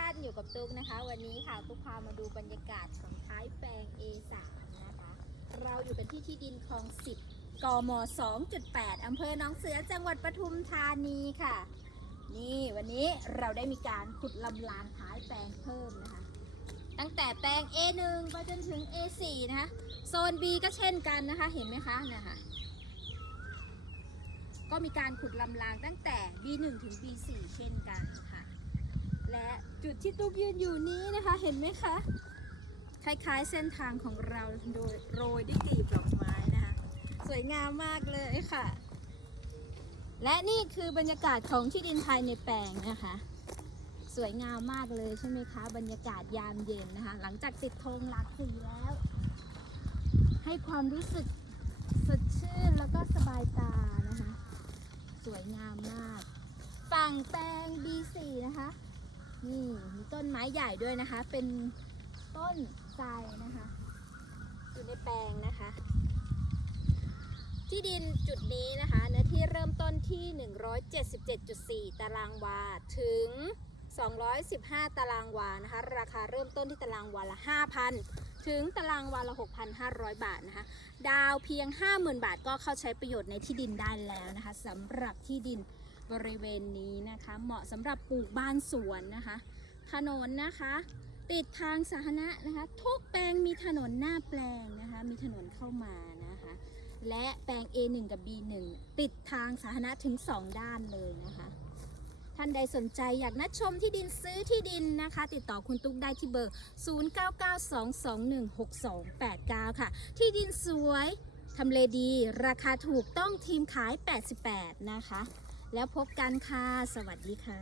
ท่านอยู่กับตุ๊กนะคะ วันนี้ค่ะตุ๊กพามาดูบรรยากาศของท้ายแปลง A3 นะคะ เราอยู่กันที่ที่ดินคลอง 10 กม 2.8 อำเภอหนองเสือจังหวัดปทุมธานีค่ะ นี่วันนี้เราได้มีการขุดลำรางท้ายแปลงเพิ่มนะคะ ตั้งแต่แปลง A1 ไปจนถึง A4 นะคะ โซน B ก็เช่นกันนะคะ เห็นไหมคะนะคะก็มีการขุดลำรางตั้งแต่ B1 ถึง B4 เช่นกันค่ะและ จุดที่ตุ๊กยืนอยู่นี้นะคะ เห็นไหมคะ คล้ายๆเส้นทางของเราโดยโรยด้วยกลีบดอกไม้นะคะ สวยงามมากเลยค่ะ และนี่คือบรรยากาศของที่ดินภายในแปลงนะคะ สวยงามมากเลยใช่ไหมคะ บรรยากาศยามเย็นนะคะ หลังจากติดธงหลักสีแล้ว ให้ความรู้สึกสดชื่นแล้วก็สบายตานะคะ สวยงามมาก ฝั่งแปลง B4 นะคะ ต้นไม้ใหญ่ด้วยนะคะ เป็นต้นทรายนะคะอยู่ในแปลงนะคะ ที่ดินจุดนี้นะคะเนื้อที่เริ่มต้นที่ 177.4 ตารางวาถึง 215 ตารางวานะคะ ราคาเริ่มต้นที่ตารางวาละ 5,000 ถึงตารางวาละ 6,500 บาทนะคะ ดาวเพียง 50,000 บาทก็เข้าใช้ประโยชน์ในที่ดินได้แล้วนะคะสำหรับที่ดินบริเวณนี้นะคะ เหมาะสำหรับปลูกบ้านสวนนะคะ ถนนนะคะ ติดทางสาธารณะนะคะ ทุกแปลงมีถนนหน้าแปลงนะคะ มีถนนเข้ามานะคะ และแปลง A1 กับ B1 ติดทางสาธารณะถึง 2 ด้านเลยนะคะ ท่านใดสนใจอยากนัดชมที่ดินซื้อที่ดินนะคะ ติดต่อคุณตุ๊กได้ที่เบอร์ 0992216289 ค่ะ ที่ดินสวยทำเลดีราคาถูกต้องทีมขาย 88 นะคะ แล้วพบกันค่ะ สวัสดีค่ะ